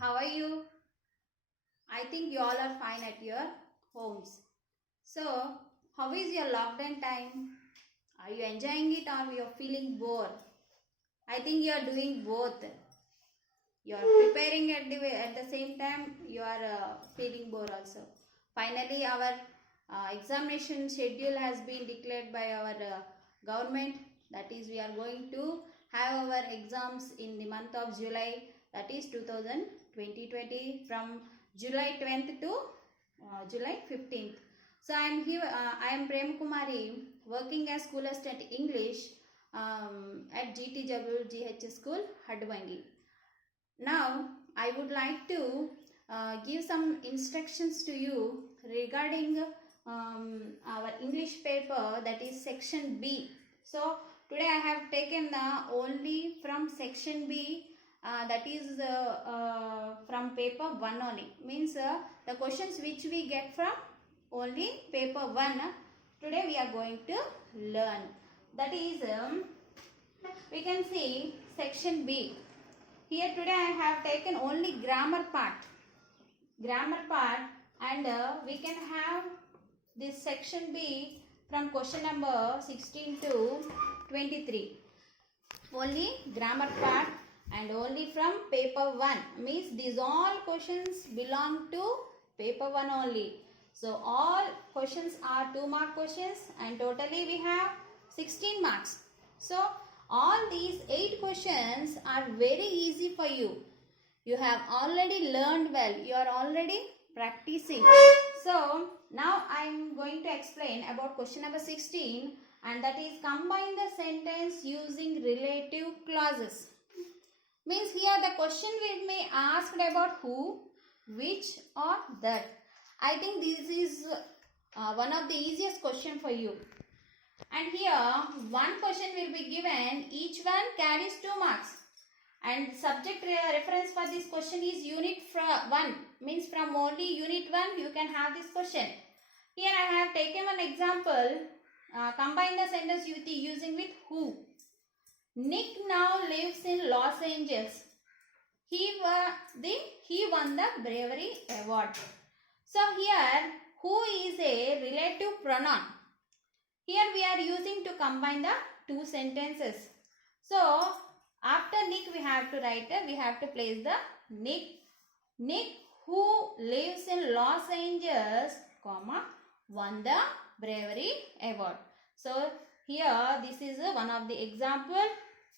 How are you? I think you all are fine at your homes. So, how is your lockdown time? Are you enjoying it or you are feeling bored? I think you are doing both. You are preparing at the same time you are feeling bored also. Finally, our examination schedule has been declared by our government. That is, we are going to have our exams in the month of July. That is 2020 from July 10th to July 15th. So I am here. I am Prem Kumari, working as school assistant English at GTW GH School, Hadvangi. Now I would like to give some instructions to you regarding our English paper, that is section B. So today I have taken only from section B, that is from paper 1 only. Means the questions which we get from only paper 1 today we are going to learn. That is we can see section B. Here today I have taken only grammar part and we can have this section B from question number 16 to 23. Only grammar part and only from paper 1. Means these all questions belong to paper 1 only. So all questions are 2 mark questions and totally we have 16 marks. So all these 8 questions are very easy for you. You have already learned well. You are already practicing. So now I am going to explain about question number 16, and that is combine the sentence using relative clauses. Means here the question will be asked about who, which or that. I think this is one of the easiest question for you. And here one question will be given, each one carries 2 marks. And subject reference for this question is unit 1. Means from only unit 1 you can have this question. Here I have taken one example. Combine the sentence using with who. Nick now lives in Los Angeles. He won the bravery award. So here who is a relative pronoun. Here we are using to combine the 2 sentences. So after Nick we have to write, we have to place the Nick. Nick who lives in Los Angeles, comma, won the bravery award. So here this is one of the example.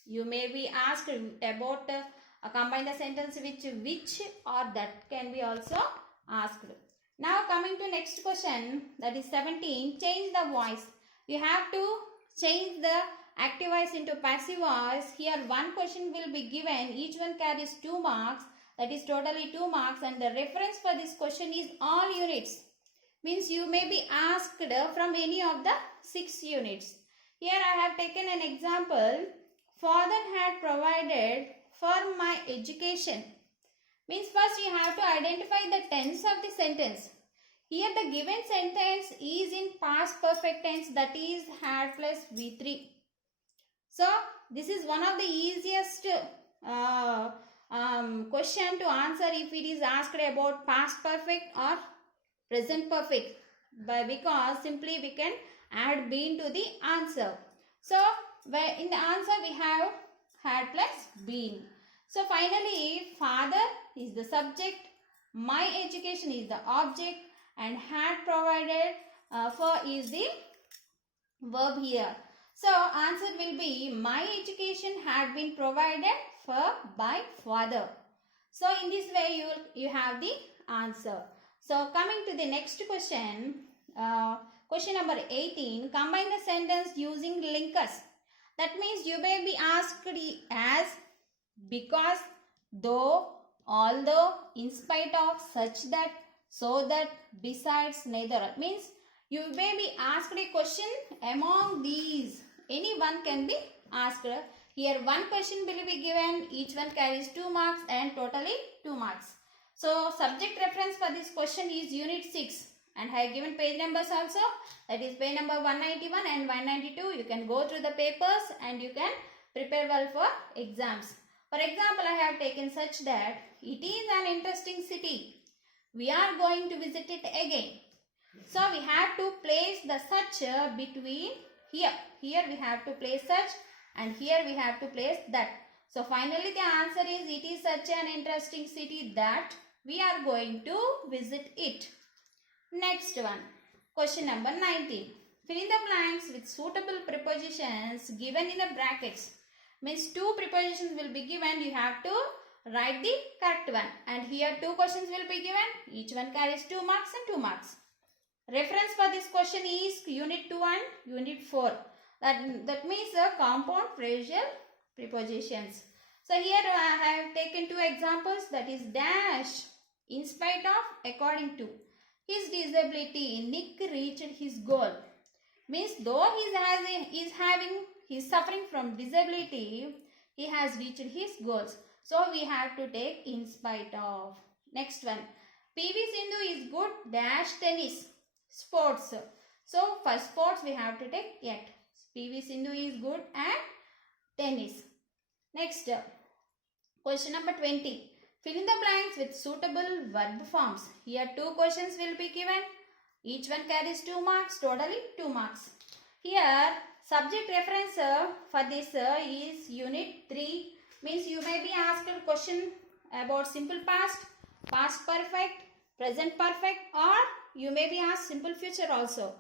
You may be asked about combine the sentence which or that can be also asked. Now coming to next question, that is 17. Change the voice. You have to change the active voice into passive voice. Here one question will be given. Each one carries 2 marks. That is totally 2 marks. And the reference for this question is all units. Means you may be asked from any of the 6 units. Here I have taken an example. Father had provided for my education. Means first you have to identify the tense of the sentence. Here the given sentence is in past perfect tense, that is had plus V3. So this is one of the easiest question to answer if it is asked about past perfect or present perfect. Because simply we can add been to the answer. So in the answer we have had plus been. So finally father is the subject, my education is the object, and had provided for is the verb here. So answer will be my education had been provided for by father. So in this way you have the answer. So coming to the next question, question number 18. Combine the sentence using linkers. That means you may be asked as because, though, although, in spite of, such that, so that, besides, neither. Means you may be asked a question among these. Any one can be asked. Here one question will be given. Each one carries 2 marks and totally 2 marks. So subject reference for this question is unit 6. And I have given page numbers also. That is page number 191 and 192. You can go through the papers and you can prepare well for exams. For example, I have taken such that it is an interesting city. We are going to visit it again. So we have to place the such between here. Here we have to place such and here we have to place that. So finally the answer is it is such an interesting city that we are going to visit it. Next one. Question number 19. Fill in the blanks with suitable prepositions given in the brackets. Means two prepositions will be given. You have to write the correct one. And here two questions will be given. Each one carries 2 marks and 2 marks. Reference for this question is Unit 2 and Unit 4. That means the compound phrasal prepositions. So here I have taken 2 examples, that is dash. In spite of, according to his disability, Nick reached his goal. Means though he is suffering from disability, he has reached his goals. So we have to take in spite of. Next one. PV Sindhu is good dash tennis. Sports. So for sports we have to take yet. PV Sindhu is good at tennis. Next. Question number 20. Fill in the blanks with suitable verb forms. Here 2 questions will be given. Each one carries 2 marks. Totally 2 marks. Here subject reference for this is Unit 3. Means you may be asked a question about simple past, past perfect, present perfect, or you may be asked simple future also.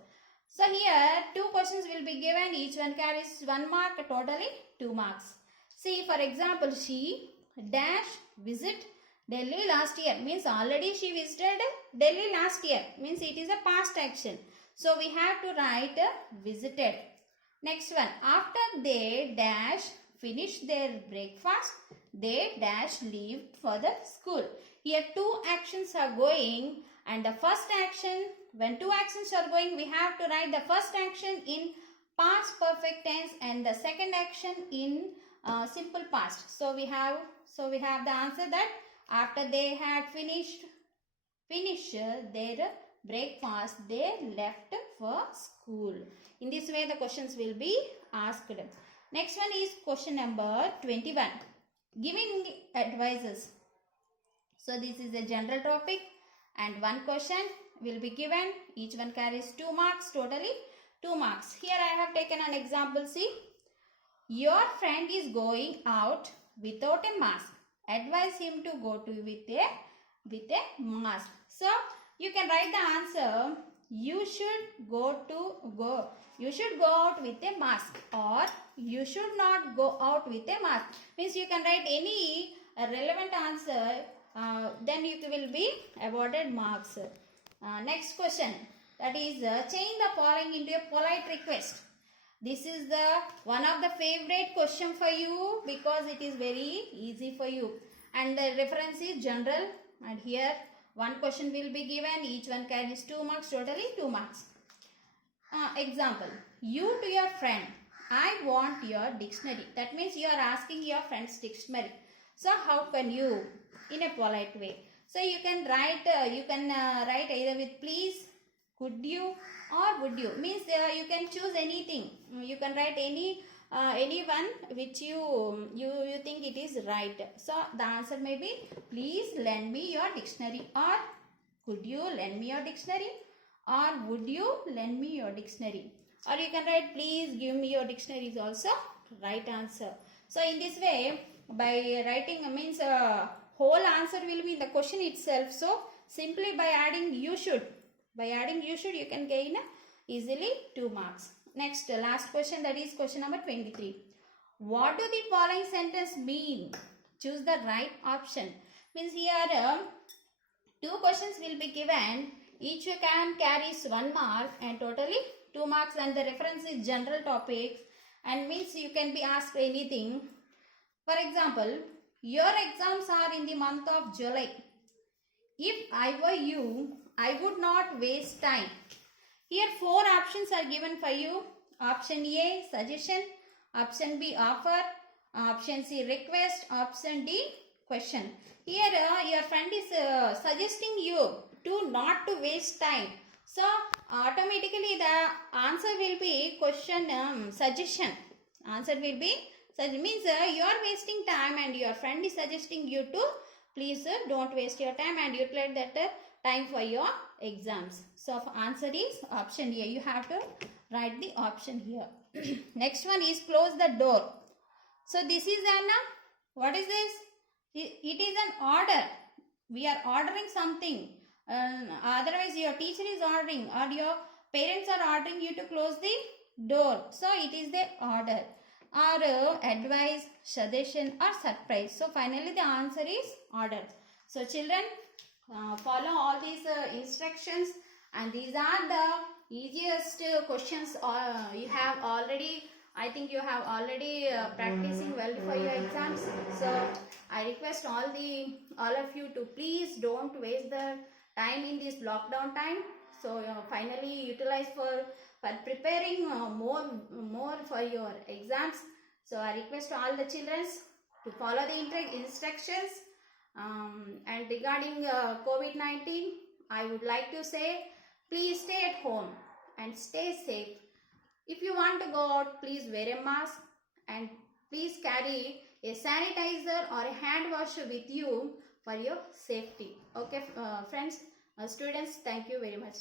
So here 2 questions will be given. Each one carries 1 mark. Totally 2 marks. See, for example, she dash visit Delhi last year. Means already she visited Delhi last year. Means it is a past action. So we have to write visited. Next one. After they dash finish their breakfast, they dash leave for the school. Here 2 actions are going, and the first action, when 2 actions are going, we have to write the first action in past perfect tense and the second action in simple past. So we have the answer that after they had finished their breakfast, they left for school. In this way the questions will be asked. Next one is question number 21. Giving advices. So this is a general topic and 1 question will be given. Each one carries 2 marks. Totally 2 marks. Here I have taken an example. See. Your friend is going out without a mask. Advise him to go to with a mask. So you can write the answer. You should go out with a mask, or you should not go out with a mask. Means you can write any relevant answer. Then you will be awarded marks. Next question, that is change the following into a polite request. This is the one of the favorite question for you because it is very easy for you. And the reference is general, and here 1 question will be given. Each one carries 2 marks. Totally 2 marks. Example. You to your friend. I want your dictionary. That means you are asking your friend's dictionary. So how can you? In a polite way. So you can write either with please, could you, or would you. Means you can choose anything. You can write any one which you think it is right. So the answer may be please lend me your dictionary, or could you lend me your dictionary, or would you lend me your dictionary. Or you can write please give me your dictionary is also right answer. So in this way, by writing means whole answer will be in the question itself. So simply by adding you should you can gain easily 2 marks. Next, last question, that is question number 23. What do the following sentence mean? Choose the right option. Means here 2 questions will be given. Each can carries 1 mark and totally 2 marks, and the reference is general topics and means you can be asked anything. For example, your exams are in the month of July. If I were you, I would not waste time. Here 4 options are given for you. Option A, suggestion. Option B, offer. Option C, request. Option D, question. Here your friend is suggesting you to not to waste time. So automatically the answer will be question suggestion. Answer will be means you are wasting time and your friend is suggesting you to Please don't waste your time and utilize that time for your exams. So answer is option A. You have to write the option here. Next one is close the door. So this is an what is this? It is an order. We are ordering something. Otherwise your teacher is ordering or your parents are ordering you to close the door. So it is the order or advice, suggestion or surprise. So finally the answer is order. So children, follow all these instructions, and these are the easiest questions you have already, I think you have already practicing well for your exams. So I request all of you to please don't waste the time in this lockdown time. So finally utilize for preparing more for your exams. So I request all the children to follow the instructions. And regarding COVID-19, I would like to say, please stay at home and stay safe. If you want to go out, please wear a mask and please carry a sanitizer or a hand wash with you for your safety. Okay, friends, students, thank you very much.